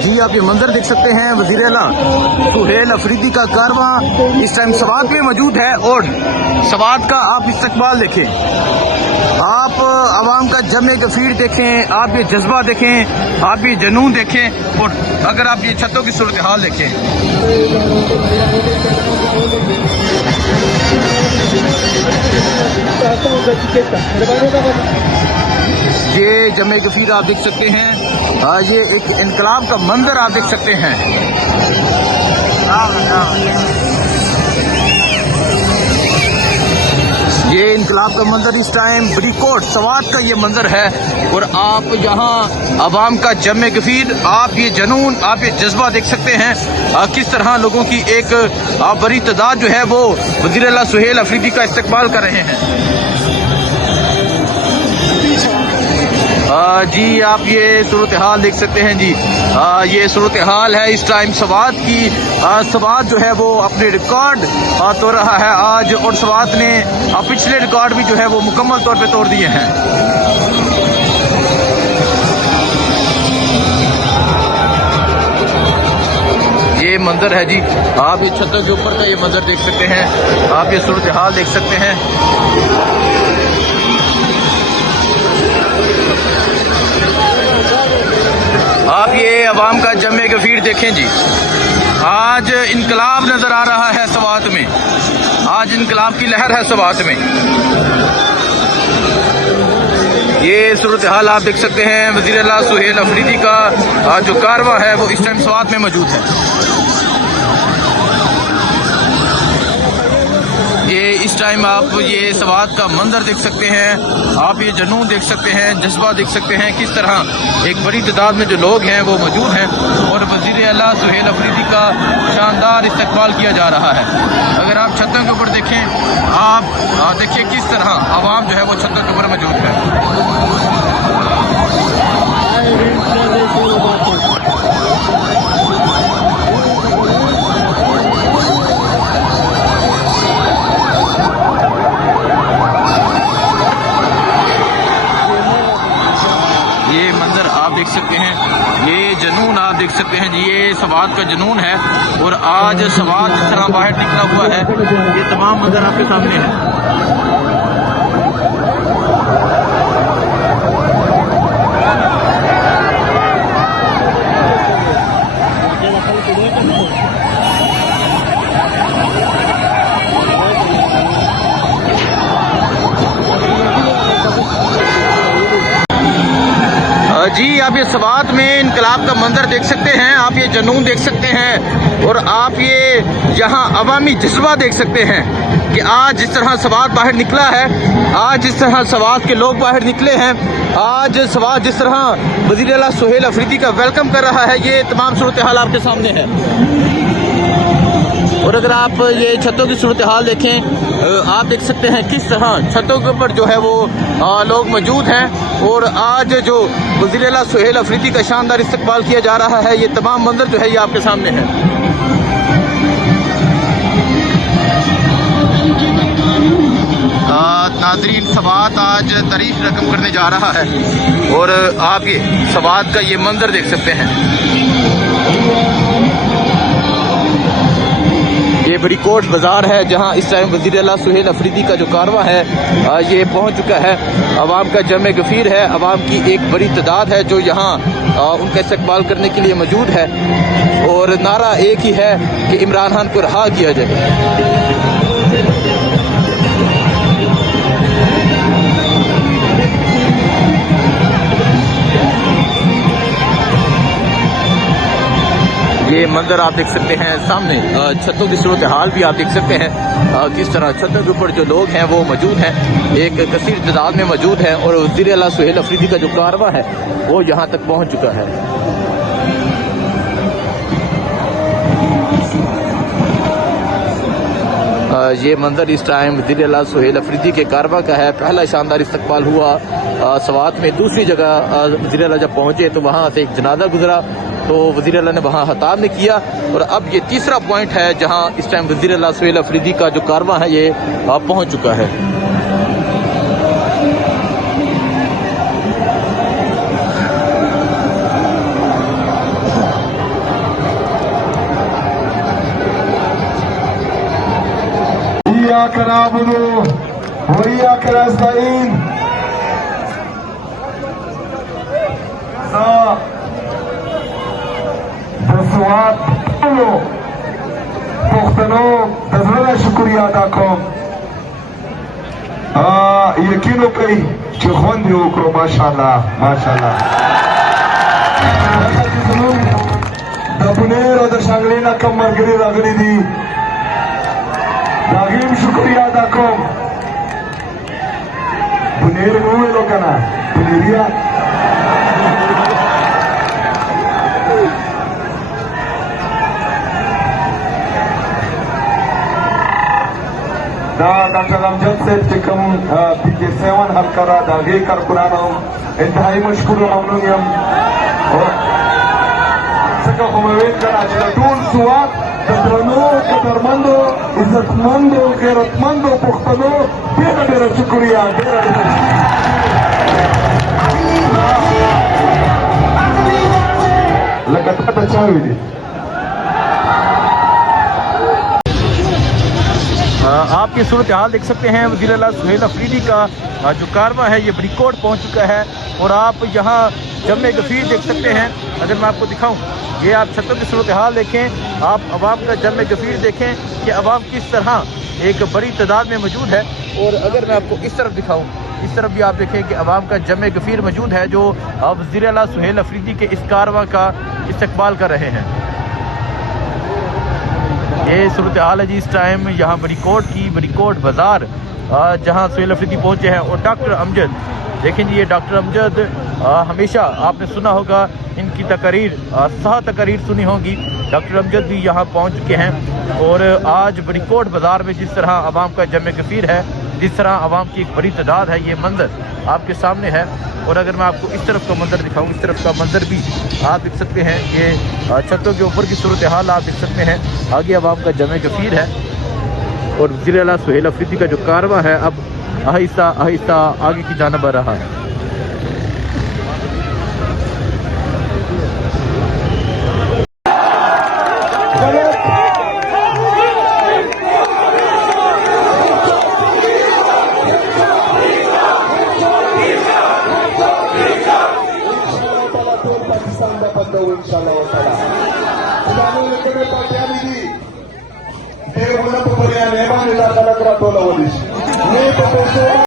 जी आप ये मंजर देख सकते हैं, वज़ीर आला सुहेल अफरीदी का कारवां इस टाइम सवात में मौजूद है और सवात का आप इस्तकबाल देखें, आप आवाम का जमे गफीर देखें, आप ये जज्बा देखें, आप ये जनून देखें और अगर आप ये छतों की सूरत हाल देखें। ये जमे गफीर आप देख सकते हैं, ये एक इनकलाब का मंजर आप देख सकते हैं। ये इनकलाब का मंजर इस टाइम बरीकोट सवात का ये मंजर है और आप यहाँ आवाम का जमे गफीर, आप ये जनून, आप ये जज्बा देख सकते हैं, किस तरह लोगों की एक बड़ी तादाद जो है वो वज़ीर आला सुहेल अफरीदी का इस्तकबाल कर रहे हैं। जी आप ये सूरत हाल देख सकते हैं जी, ये सूरत हाल है इस टाइम सवात की। सवात जो है वो अपने रिकॉर्ड तोड़ रहा है आज और सवात ने पिछले रिकॉर्ड भी जो है वो मुकम्मल तौर पे तोड़ दिए हैं। ये मंजर है जी, आप ये छतों के ऊपर का ये मंजर देख सकते हैं, आप ये सूरत हाल देख सकते हैं। आप ये अवाम का जमे गफीर देखें जी, आज इनकलाब नजर आ रहा है सवात में, आज इनकलाब की लहर है सवात में। ये सूरत हाल आप देख सकते हैं, वज़ीर आला सुहेल अफरीदी का जो कारवां है वो इस टाइम सवात में मौजूद है। ये इस टाइम आप ये सवात का मंजर देख सकते हैं, आप ये जनून देख सकते हैं, जज्बा देख सकते हैं, किस तरह एक बड़ी तादाद में जो लोग हैं वो मौजूद हैं और वज़ीर आला सुहेल अफरीदी का शानदार इस्तकबाल किया जा रहा है। अगर आप छतों के ऊपर देखें, आप देखिए किस तरह आवाम जो है वो छतों के ऊपर मौजूद है। ये मंजर आप देख सकते हैं, ये जनून आप देख सकते हैं जी, ये सवात का जनून है और आज सवात जिस तरह बाहर निकला हुआ है, ये तमाम मंजर आपके सामने है। जी आप ये सवात में इनकलाब का मंजर देख सकते हैं, आप ये जनून देख सकते हैं और आप ये यहाँ अवामी जज्बा देख सकते हैं कि आज जिस तरह सवात बाहर निकला है, आज जिस तरह सवात के लोग बाहर निकले हैं, आज सवात जिस तरह वज़ीर आला सुहेल अफरीदी का वेलकम कर रहा है, ये तमाम सूरत हाल आपके सामने है। और अगर आप ये छतों की सूरत हाल देखें, आप देख सकते हैं किस तरह छतों के ऊपर जो है वो लोग मौजूद हैं और आज जो वज़ीर आला सुहेल अफरीदी का शानदार इस्तकबाल किया जा रहा है, ये तमाम मंजर जो है ये आपके सामने है। नाज़रीन सवात आज तारीख रकम करने जा रहा है और आप ये सवात का ये मंजर देख सकते हैं। ये बरीकोट बाजार है जहां इस टाइम वज़ीर आला सुहेल अफरीदी का जो कारवां है ये पहुंच चुका है। अवाम का जमे गफीर है, अवाम की एक बड़ी तादाद है जो यहाँ उनका इस्तकबाल करने के लिए मौजूद है और नारा एक ही है कि इमरान खान को रहा किया जाए। ये मंजर आप देख सकते हैं सामने, छतों की सूरत हाल भी आप देख सकते हैं, किस तरह छतों के ऊपर जो लोग हैं वो मौजूद हैं, एक कसीर तादाद में मौजूद हैं और वज़ीर आला सुहेल अफरीदी का जो कारवां है वो यहाँ तक पहुँच चुका है। ये मंजर इस टाइम वज़ीर आला सुहेल अफरीदी के कारवां का है। पहला शानदार इस्तकबाल हुआ सवात में, दूसरी जगह वज़ीर आला जब पहुँचे तो वहाँ से एक जनाजा गुजरा तो वज़ीर आला ने वहाँ खिताब ने किया। और अब ये तीसरा पॉइंट है जहाँ इस टाइम वज़ीर आला सुहेल अफरीदी का जो कारवां है ये पहुँच चुका है। इय्याक नअबुदु व इय्याक नस्तईन दसवात पुख्तनो तजरबा शुक्रिया अदा कोम यकीन कई चखोन दी उकरो माशाअल्लाह माशाअल्लाह दबनेर और दशांगलीना कम मरगरी रगड़ी दी दागिम शुक्रिया अदा कोम बुनेर मुए लोकना बुनेरिया डॉक्टर अमजद से चिकम PK7 हल करा दागे कारकुनानो इंतहाई मशकूर ममनूनियम और सका उम्मीद करा टूल सुवात कदरनो कदरमंदो इज्जतमंदो गैरतमंदो पुख्तनो बेरा बेरा शुक्रिया बेरा लगातार अच्छा हुई। आप ये सूरत हाल देख सकते हैं। वज़ीर आला सुहेल अफरीदी का जो कारवां है ये बरीकोट पहुंच चुका है। और आप यहाँ जमे गफीर देख सकते हैं। अगर मैं आपको दिखाऊं, ये आप छतों की सूरत हाल देखें, आप अवाम का जमे गफीर देखें कि अवाम किस तरह एक बड़ी तादाद में मौजूद है। और अगर मैं आपको इस तरफ दिखाऊं, इस तरफ भी आप देखें कि अवाम का जमे गफीर मौजूद है जो वज़ीर आला सुहेल अफरीदी के इस कारवां का इस्तकबाल कर रहे हैं। ये सूरत हाल है जी इस टाइम यहाँ बरीकोट की, बरीकोट बाज़ार जहाँ सुहेल अफरीदी पहुँचे हैं। और डॉक्टर अमजद देखें जी, ये डॉक्टर अमजद हमेशा आपने सुना होगा इनकी तकरीर, सहा तकरीर सुनी होगी। डॉक्टर अमजद भी यहाँ पहुँच चुके हैं। और आज बरीकोट बाज़ार में जिस तरह आवाम का जमे कसीर है, जिस तरह आवाम की एक बड़ी तादाद है, ये मंजर आपके सामने है। और अगर मैं आपको इस तरफ का मंजर दिखाऊं, इस तरफ का मंजर भी आप देख सकते हैं। ये छतों के ऊपर की सूरत हाल आप देख सकते हैं। आगे आवाम का जमे कसीर है। और वज़ीर आला सुहेल अफरीदी का जो कारवां है अब आहिस्ता आहिस्ता आगे की जानिब आ रहा है। इंशाल्लाह ताला sudah kena pakai ini dia mana pemberian memang tidak akan terlalu lama. Ini